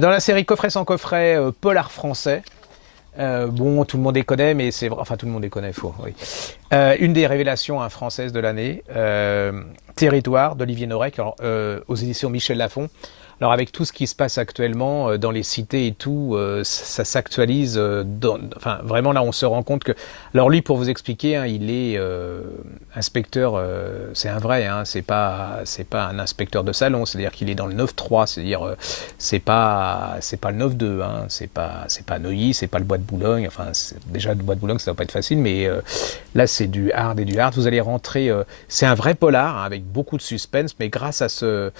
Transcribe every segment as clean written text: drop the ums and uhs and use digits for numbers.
Dans la série Coffret sans coffret, polar français. Bon, tout le monde les connaît, mais c'est vrai, enfin tout le monde les connaît, faux. Oui. Une des révélations françaises de l'année, Territoire d'Olivier Norek, alors, aux éditions Michel Lafon. Alors avec tout ce qui se passe actuellement dans les cités et tout, ça s'actualise. Enfin vraiment là, on se rend compte que. Alors lui, pour vous expliquer, hein, il est inspecteur. C'est un vrai. Hein, c'est pas un inspecteur de salon. C'est-à-dire qu'il est dans le 9-3. C'est-à-dire c'est pas le 9-2. Hein, c'est pas Neuilly, c'est pas le Bois de Boulogne. Enfin déjà le Bois de Boulogne, ça va pas être facile, mais là c'est du hard et du hard. Vous allez rentrer. C'est un vrai polar hein, avec beaucoup de suspense, mais grâce à ce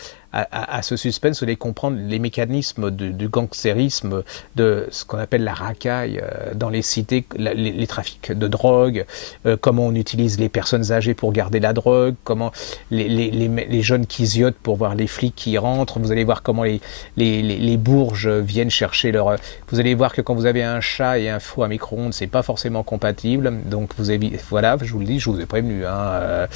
suspense, vous allez comprendre les mécanismes du gangstérisme, de ce qu'on appelle la racaille dans les cités, les trafics de drogue, comment on utilise les personnes âgées pour garder la drogue, comment les jeunes qui ziotent pour voir les flics qui rentrent. Vous allez voir comment les bourges viennent chercher leur. Vous allez voir que quand vous avez un chat et un four à micro-ondes, c'est pas forcément compatible. Donc voilà, je vous le dis, je vous ai prévenu. Hein,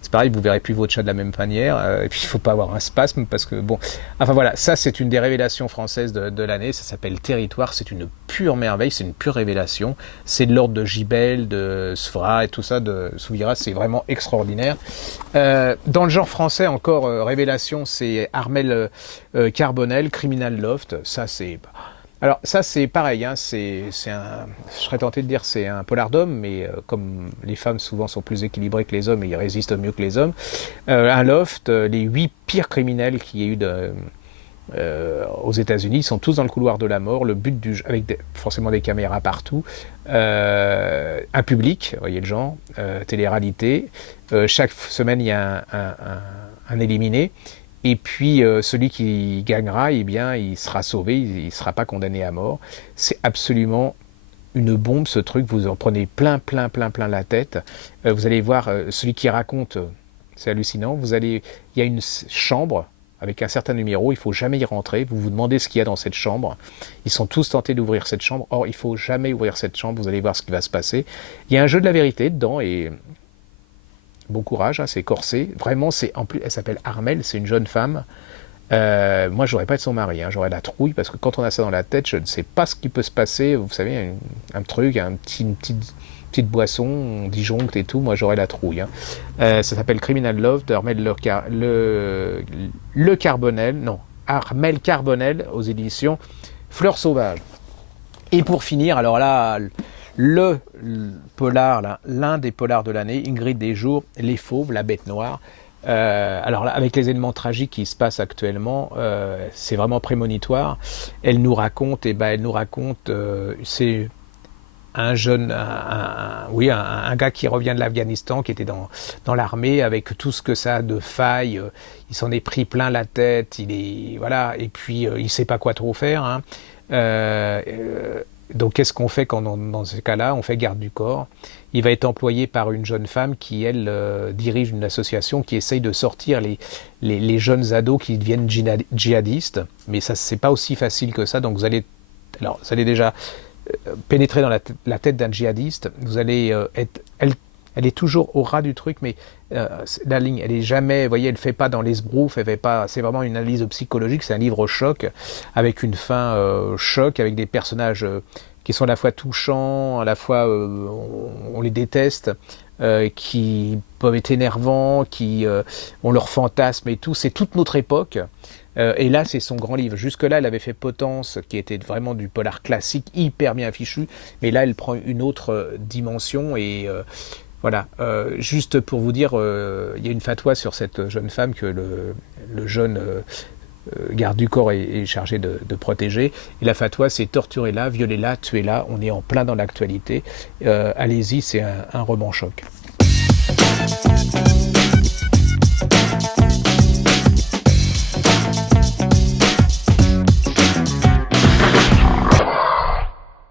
c'est pareil, vous verrez plus votre chat de la même manière. Et puis il faut pas avoir un spasme parce que bon. Enfin voilà, ça c'est une des révélations françaises de l'année. Ça s'appelle Territoire. C'est une pure merveille, c'est une pure révélation. C'est de l'ordre de Gibel, de Svra et tout ça, de Souvira. C'est vraiment extraordinaire. Dans le genre français encore, révélation, c'est Armel Carbonel, Criminal Loft. Ça c'est. Alors ça c'est pareil, hein, je serais tenté de dire c'est un polar d'homme, mais comme les femmes souvent sont plus équilibrées que les hommes et ils résistent mieux que les hommes, un loft, les 8 pires criminels qu'il y a eu aux États-Unis sont tous dans le couloir de la mort. Le but du jeu, avec forcément des caméras partout, un public, vous voyez le genre, télé-réalité. Chaque semaine il y a un éliminé. Et puis celui qui gagnera, eh bien, il sera sauvé, il ne sera pas condamné à mort. C'est absolument une bombe ce truc, vous en prenez plein la tête. Vous allez voir celui qui raconte, c'est hallucinant. Il y a une chambre avec un certain numéro, il ne faut jamais y rentrer. Vous vous demandez ce qu'il y a dans cette chambre. Ils sont tous tentés d'ouvrir cette chambre. Or, il ne faut jamais ouvrir cette chambre, vous allez voir ce qui va se passer. Il y a un jeu de la vérité dedans et. Bon courage, hein, c'est corsé. Vraiment, en plus, elle s'appelle Armel, c'est une jeune femme. Moi, j'aurais pas être son mari, hein, j'aurais la trouille parce que quand on a ça dans la tête, je ne sais pas ce qui peut se passer. Vous savez, un truc, une petite boisson, on disjoncte et tout. Moi, j'aurais la trouille. Hein. Ça s'appelle Criminal Love d'Armel Le Carbonel, non, Armel Carbonel aux éditions Fleurs Sauvages. Et pour finir, alors là. Le polar, là, l'un des polars de l'année, Ingrid Desjours, Les Fauves, La Bête Noire. Alors là, avec les éléments tragiques qui se passent actuellement, c'est vraiment prémonitoire. Elle nous raconte, c'est un jeune, un gars qui revient de l'Afghanistan, qui était dans l'armée, avec tout ce que ça a de failles. Il s'en est pris plein la tête. Voilà, et puis il sait pas quoi trop faire. Hein. Donc qu'est-ce qu'on fait dans ce cas-là? On fait garde du corps. Il va être employé par une jeune femme qui, elle, dirige une association qui essaye de sortir les jeunes ados qui deviennent djihadistes. Mais ça, c'est pas aussi facile que ça. Donc vous allez déjà pénétrer dans la tête d'un djihadiste. Vous allez elle est toujours au ras du truc, mais la ligne, elle est jamais, vous voyez, elle fait pas dans l'esbrouf, elle fait pas. C'est vraiment une analyse psychologique. C'est un livre choc avec une fin choc, avec des personnages qui sont à la fois touchants, à la fois on les déteste, qui peuvent être énervants, qui ont leurs fantasmes et tout. C'est toute notre époque. Et là, c'est son grand livre. Jusque-là, elle avait fait Potence, qui était vraiment du polar classique, hyper bien fichu. Mais là, elle prend une autre dimension et voilà, juste pour vous dire, il y a une fatwa sur cette jeune femme que le jeune garde du corps est chargé de protéger. Et la fatwa, c'est torturez-la, violez-la, tuez-la. On est en plein dans l'actualité. Allez-y, c'est un roman choc.